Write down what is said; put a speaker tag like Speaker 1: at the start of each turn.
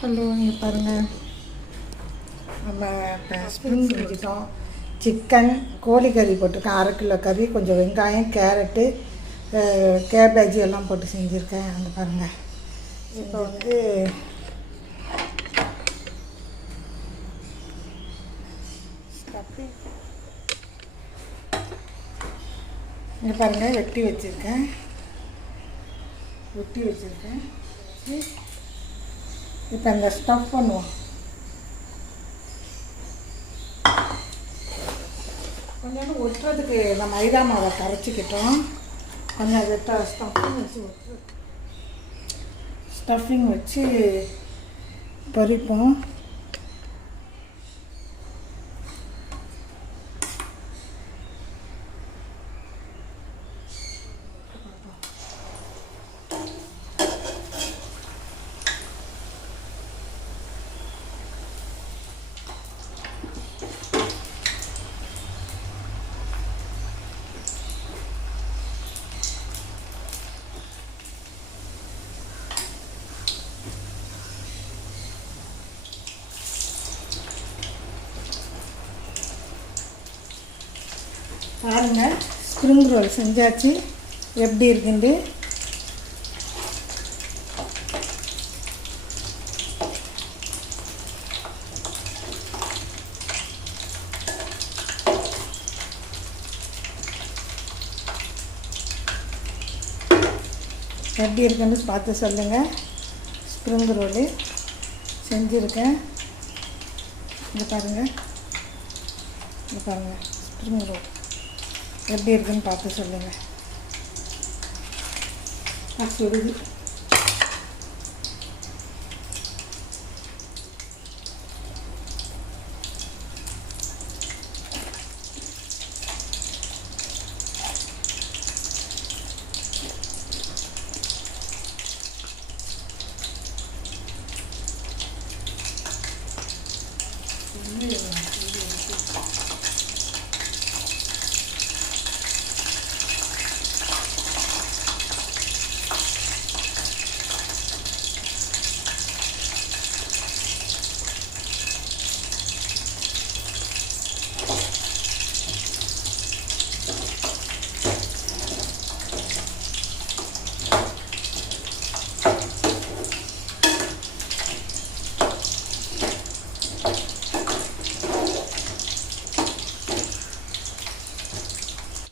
Speaker 1: Hello இங்கே பாருங்கள் நம்ம இப்போ ஸ்ப்ரிங் செஞ்சுட்டோம் சிக்கன் கோழி கறி போட்டிருக்கேன். அரை கிலோ கறி கொஞ்சம் வெங்காயம் கேரட்டு கேபேஜ் எல்லாம் போட்டு செஞ்சுருக்கேன். அந்த பாருங்கள் இப்போ வந்து இங்கே பாருங்கள் வெட்டி வச்சுருக்கேன். வெட்டி வச்சுருக்கேன். இப்போ இந்த ஸ்டஃப் பண்ணுவோம். கொஞ்சோண்டு ஒட்டுறதுக்கு நம்ம மைதா மாவை கரைச்சிக்கிட்டோம். கொஞ்சம் அதை ஸ்டஃபிங் வச்சு ஒட்டு ஸ்டஃபிங் வச்சு பொரிப்போம் பாருங்கள் ஸ்ப்ரிங் ரோல் செஞ்சாச்சு. எப்படி இருக்குண்டு எப்படி இருக்குன்னு பார்த்து சொல்லுங்கள் ஸ்ப்ரிங் ரோலு செஞ்சுருக்கேன். இது பாருங்கள் இது பாருங்கள் ஸ்ப்ரிங் ரோல் எப்படி இருக்குன்னு பார்த்து சொல்லுங்கள் சுடுது Thank.